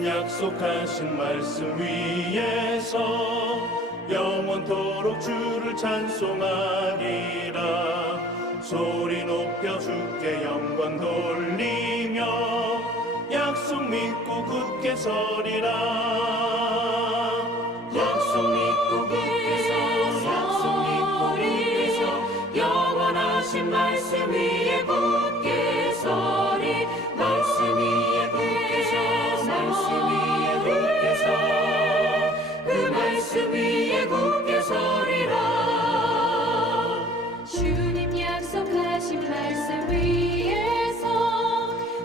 주님 약속하신 말씀 위에서 영원토록 주를 찬송하리라. 소리 높여 주께 영광 돌리며 약속 믿고 굳게 서리라. 약속 믿고 굳게 서, 약속 믿고 굳게 서, 영원하신 말씀 위에 굳게 서리. 말씀 위에 굳게 서, 말씀 위에 굳게 서, 그 말씀 위에 굳게 서리라. 주님 약속하신 말씀 위에서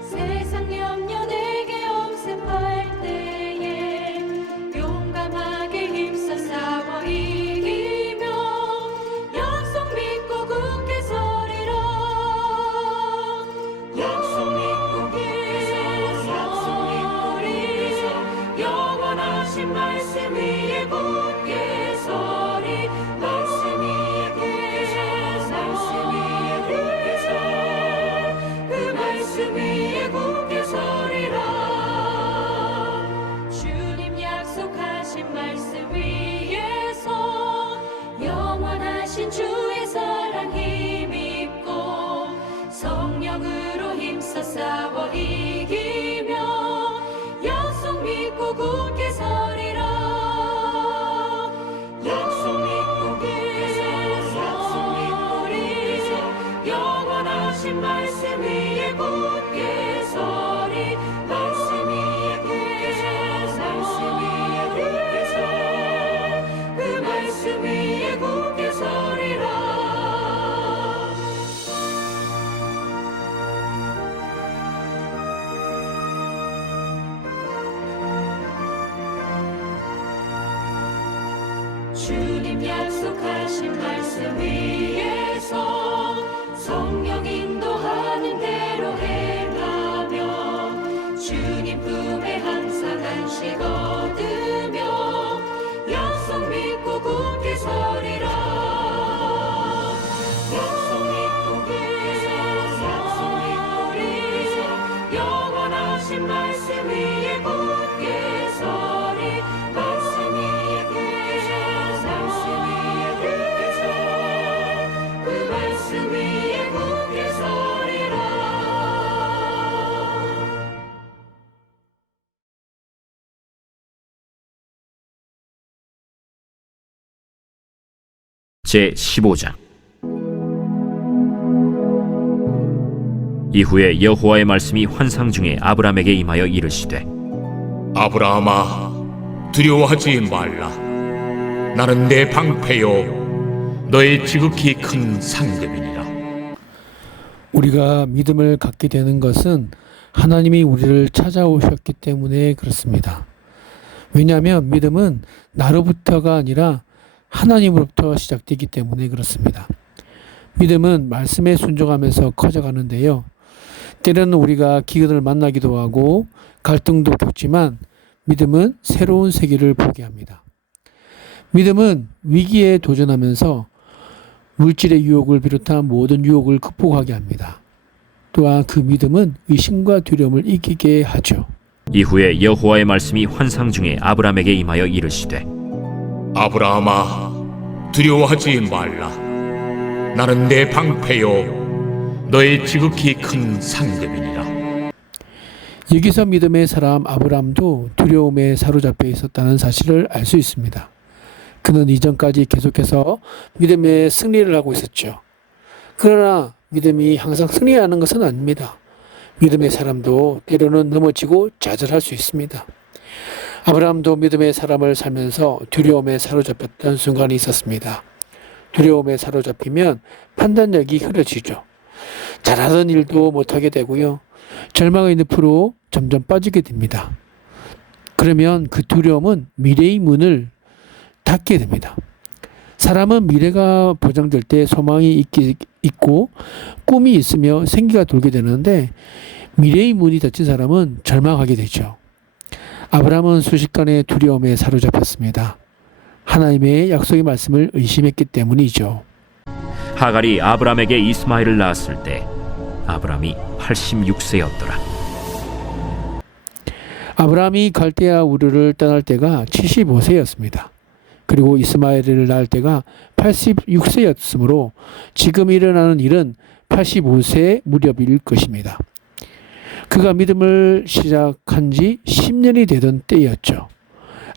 세상 염려 내게 없애팔 때에 용감하게 힘써 싸워 이기며 약속 믿고 굳게 서리라. 약속 믿고 굳게 서, 약속 믿고 굳게 서, 영원하신 말씀 위에 굳게 서리. 말씀 위에 굳게 서, 말씀 위에 굳게 서, 그 말씀 위에 굳게 서리라. 주님 약속하신 말씀 위에서 영원하신 주의 사랑 힘입고 성령으로 힘써 싸워 이기며 약속 믿고 굳게 서리라. 약속 믿고 굳게 서, 약속 믿고 굳게 서, 영원하신 말씀 위에 굳게 서리. 말씀 위에 굳게 서, 말씀 위에 굳게 서, 그 말씀 위에 굳게 서리라. 주님 약속하신 말씀 위에서 성령 인도하는 대로 행하며 주님 품에 항상 안식 얻으며 약속 믿고 굳게 서리라. 약속 믿고 굳게 서, 약속 믿고 굳게 서, 영원하신 말씀 위에 굳게 서리. 말씀 위에 굳게 서, 말씀 위에 굳게 서, 그 말씀 위에 굳게 서리라. 제15장. 이후에 여호와의 말씀이 환상 중에 아브람에게 임하여 이르시되, 아브라함아, 두려워하지 말라. 나는 내 방패요 너의 지극히 큰 상급이니라. 우리가 믿음을 갖게 되는 것은 하나님이 우리를 찾아오셨기 때문에 그렇습니다. 왜냐하면 믿음은 나로부터가 아니라 하나님으로부터 시작되기 때문에 그렇습니다. 믿음은 말씀에 순종하면서 커져가는데요. 때로는 우리가 기근을 만나기도 하고 갈등도 겪지만 믿음은 새로운 세계를 보게 합니다. 믿음은 위기에 도전하면서 물질의 유혹을 비롯한 모든 유혹을 극복하게 합니다. 또한 그 믿음은 의심과 두려움을 이기게 하죠. 이후에 여호와의 말씀이 환상 중에 아브람에게 임하여 이르시되, 아브라함아, 두려워하지 말라. 나는 내 방패요 너의 지극히 큰 상급이니라. 여기서 믿음의 사람 아브람도 두려움에 사로잡혀 있었다는 사실을 알 수 있습니다. 그는 이전까지 계속해서 믿음의 승리를 하고 있었죠. 그러나 믿음이 항상 승리하는 것은 아닙니다. 믿음의 사람도 때로는 넘어지고 좌절할 수 있습니다. 아브라함도 믿음의 사람을 살면서 두려움에 사로잡혔던 순간이 있었습니다. 두려움에 사로잡히면 판단력이 흐려지죠. 잘하던 일도 못하게 되고요. 절망의 늪으로 점점 빠지게 됩니다. 그러면 그 두려움은 미래의 문을 닫게 됩니다. 사람은 미래가 보장될 때 소망이 있고 꿈이 있으며 생기가 돌게 되는데 미래의 문이 닫힌 사람은 절망하게 되죠. 아브라함은 순식간에 두려움에 사로잡혔습니다. 하나님의 약속의 말씀을 의심했기 때문이죠. 하갈이 아브람에게 이스마엘을 낳았을 때 아브람이 86세였더라. 아브라함이 갈대아 우르를 떠날 때가 75세였습니다. 그리고 이스마엘을 낳을 때가 86세였으므로 지금 일어나는 일은 85세 무렵일 것입니다. 그가 믿음을 시작한 지 10년이 되던 때였죠.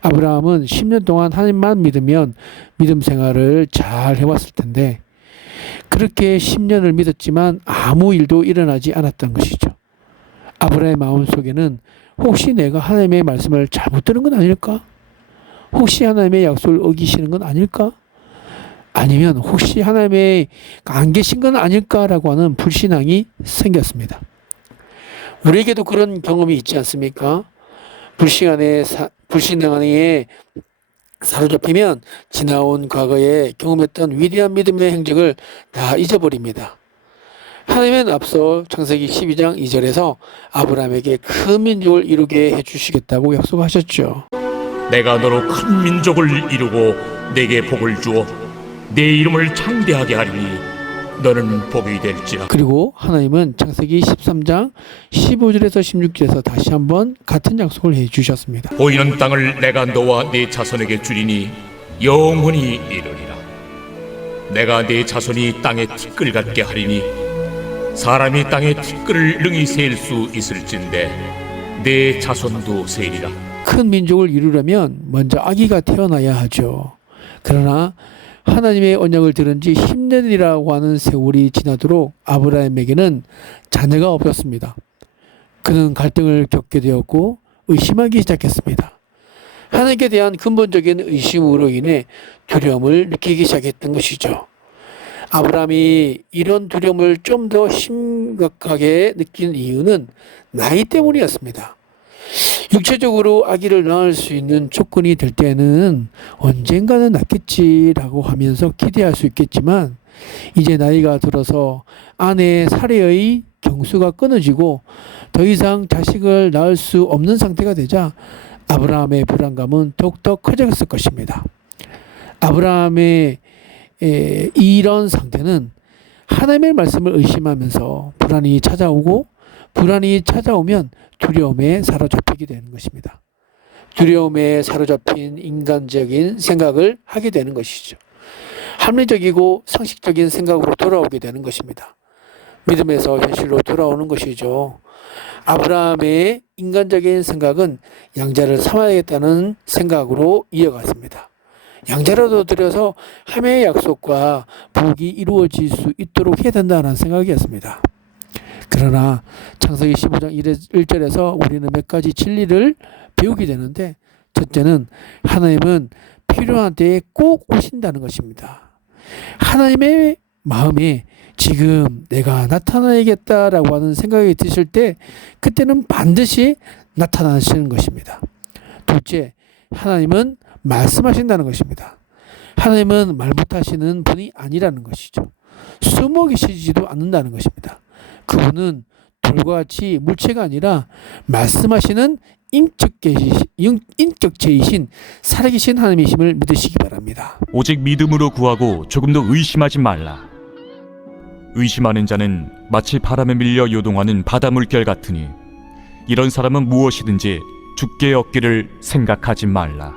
아브라함은 10년 동안 하나님만 믿으면 믿음 생활을 잘 해왔을 텐데 그렇게 10년을 믿었지만 아무 일도 일어나지 않았던 것이죠. 아브라함의 마음속에는 혹시 내가 하나님의 말씀을 잘못 들은 건 아닐까? 혹시 하나님의 약속을 어기시는 건 아닐까? 아니면 혹시 하나님의 안 계신 건 아닐까라고 하는 불신앙이 생겼습니다. 우리에게도 그런 경험이 있지 않습니까? 불신앙에 사로잡히면 지나온 과거에 경험했던 위대한 믿음의 행적을 다 잊어버립니다. 하나님은 앞서 창세기 12장 2절에서 아브라함에게 큰 민족을 이루게 해주시겠다고 약속하셨죠. 내가 너로 큰 민족을 이루고 내게 복을 주어 내 이름을 창대하게 하리니 너는 복이 될지라. 그리고 하나님은 창세기 13장 15절에서 16절에서 다시 한번 같은 약속을 해주셨습니다. 보이는 땅을 내가 너와 네 자손에게 주리니 영원히 이르리라. 내가 네 자손이 땅에 티끌 같게 하리니 사람이 땅에 티끌을 능히 셀 수 있을진데 내 자손도 세리라. 큰 민족을 이루려면 먼저 아기가 태어나야 하죠. 그러나 하나님의 언약을 들은 지 10년이라고 하는 세월이 지나도록 아브라함에게는 자녀가 없었습니다. 그는 갈등을 겪게 되었고 의심하기 시작했습니다. 하나님께 대한 근본적인 의심으로 인해 두려움을 느끼기 시작했던 것이죠. 아브라함이 이런 두려움을 좀 더 심각하게 느낀 이유는 나이 때문이었습니다. 육체적으로 아기를 낳을 수 있는 조건이 될 때는 언젠가는 낳겠지라고 하면서 기대할 수 있겠지만 이제 나이가 들어서 아내의 살해의 경수가 끊어지고 더 이상 자식을 낳을 수 없는 상태가 되자 아브라함의 불안감은 더욱더 커졌을 것입니다. 아브라함의 이런 상태는 하나님의 말씀을 의심하면서 불안이 찾아오고 불안이 찾아오면 두려움에 사로잡히게 되는 것입니다. 두려움에 사로잡힌 인간적인 생각을 하게 되는 것이죠. 합리적이고 상식적인 생각으로 돌아오게 되는 것입니다. 믿음에서 현실로 돌아오는 것이죠. 아브라함의 인간적인 생각은 양자를 삼아야겠다는 생각으로 이어갔습니다. 양자라도 들여서 하나님의 약속과 복이 이루어질 수 있도록 해야 된다는 생각이었습니다. 그러나 창세기 15장 1절에서 우리는 몇 가지 진리를 배우게 되는데 첫째는 하나님은 필요한 때에 꼭 오신다는 것입니다. 하나님의 마음에 지금 내가 나타나야겠다라고 하는 생각이 드실 때 그때는 반드시 나타나시는 것입니다. 둘째, 하나님은 말씀하신다는 것입니다. 하나님은 말 못하시는 분이 아니라는 것이죠. 숨어 계시지도 않는다는 것입니다. 그분은 돌과 같이 물체가 아니라 말씀하시는 인격체이신 살아계신 하나님이심을 믿으시기 바랍니다. 오직 믿음으로 구하고 조금 더 의심하지 말라. 의심하는 자는 마치 바람에 밀려 요동하는 바다 물결 같으니 이런 사람은 무엇이든지 죽게 얻기를 생각하지 말라.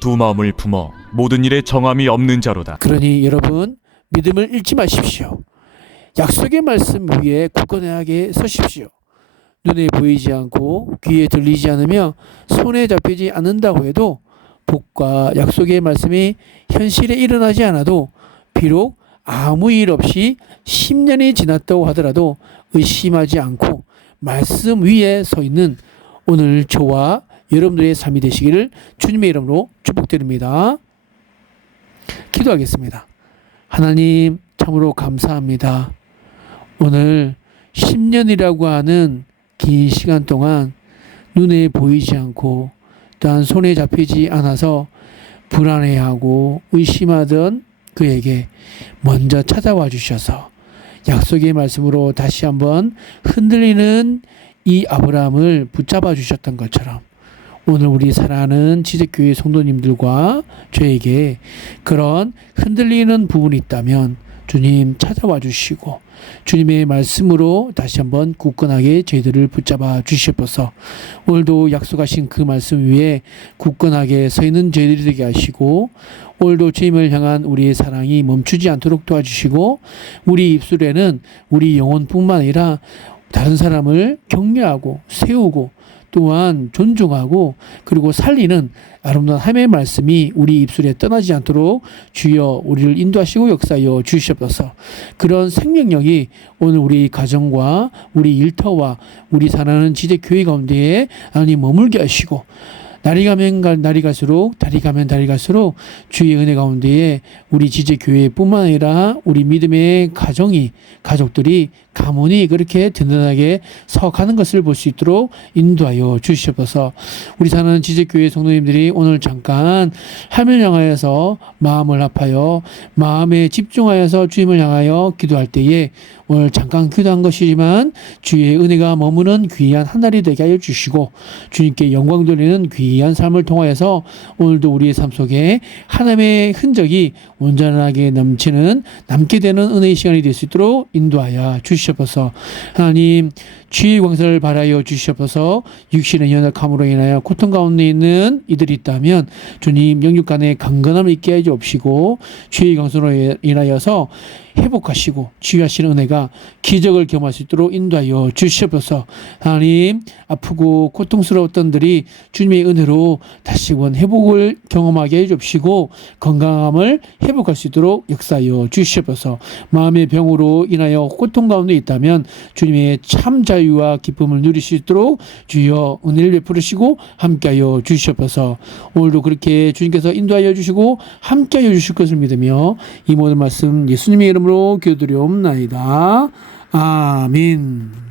두 마음을 품어 모든 일에 정함이 없는 자로다. 그러니 여러분 믿음을 잃지 마십시오. 약속의 말씀 위에 굳건하게 서십시오. 눈에 보이지 않고 귀에 들리지 않으며 손에 잡히지 않는다고 해도 복과 약속의 말씀이 현실에 일어나지 않아도 비록 아무 일 없이 10년이 지났다고 하더라도 의심하지 않고 말씀 위에 서 있는 오늘 저와 여러분들의 삶이 되시기를 주님의 이름으로 축복드립니다. 기도하겠습니다. 하나님 참으로 감사합니다. 오늘 10년이라고 하는 긴 시간 동안 눈에 보이지 않고 또한 손에 잡히지 않아서 불안해하고 의심하던 그에게 먼저 찾아와 주셔서 약속의 말씀으로 다시 한번 흔들리는 이 아브라함을 붙잡아 주셨던 것처럼 오늘 우리 사랑하는 지적교회 성도님들과 저에게 그런 흔들리는 부분이 있다면 주님 찾아와 주시고 주님의 말씀으로 다시 한번 굳건하게 저희들을 붙잡아 주시옵소서. 오늘도 약속하신 그 말씀 위에 굳건하게 서 있는 저희들이 되게 하시고 오늘도 주님을 향한 우리의 사랑이 멈추지 않도록 도와주시고 우리 입술에는 우리 영혼뿐만 아니라 다른 사람을 격려하고 세우고 또한 존중하고 그리고 살리는 아름다운 하나님의 말씀이 우리 입술에 떠나지 않도록 주여 우리를 인도하시고 역사하여 주시옵소서. 그런 생명력이 오늘 우리 가정과 우리 일터와 우리 사랑하는 지대 교회 가운데에 하나님 머물게 하시고 날이 가면 날이 갈수록 달이 가면 달이 갈수록 주의 은혜 가운데에 우리 지제 교회뿐만 아니라 우리 믿음의 가족들이 가문이 그렇게 든든하게 서가는 것을 볼 수 있도록 인도하여 주시옵소서. 우리 사는 지제교회 성도님들이 오늘 잠깐 하나님을 향하여서 마음을 합하여 마음에 집중하여서 주님을 향하여 기도할 때에 오늘 잠깐 기도한 것이지만 주의 은혜가 머무는 귀한 한 날이 되게 하여 주시고 주님께 영광 돌리는 귀한 삶을 통하여서 오늘도 우리의 삶 속에 하나님의 흔적이 온전하게 남게 되는 은혜의 시간이 될 수 있도록 인도하여 주시옵소서. 하나님 주의 광선을 바라여 주시옵소서. 육신의 연약함으로 인하여 고통 가운데 있는 이들이 있다면 주님 영육 간의 강건함을 있게 해 주옵시고 주의 광선으로 인하여서 회복하시고 치유하시는 은혜가 기적을 경험할 수 있도록 인도하여 주시옵소서. 하나님 아프고 고통스러웠던 들이 주님의 은혜로 다시 원 회복을 경험하게 해 주옵시고 건강함을 회복할 수 있도록 역사하여 주시옵소서. 마음의 병으로 인하여 고통 가운데 있다면 주님의 참 자유와 기쁨을 누릴 수 있도록 주여 은혜를 베풀으시고 함께하여 주시옵소서. 오늘도 그렇게 주님께서 인도하여 주시고 함께하여 주실 것을 믿으며 이 모든 말씀 예수님의 이름으로 기도드리옵나이다. 아멘.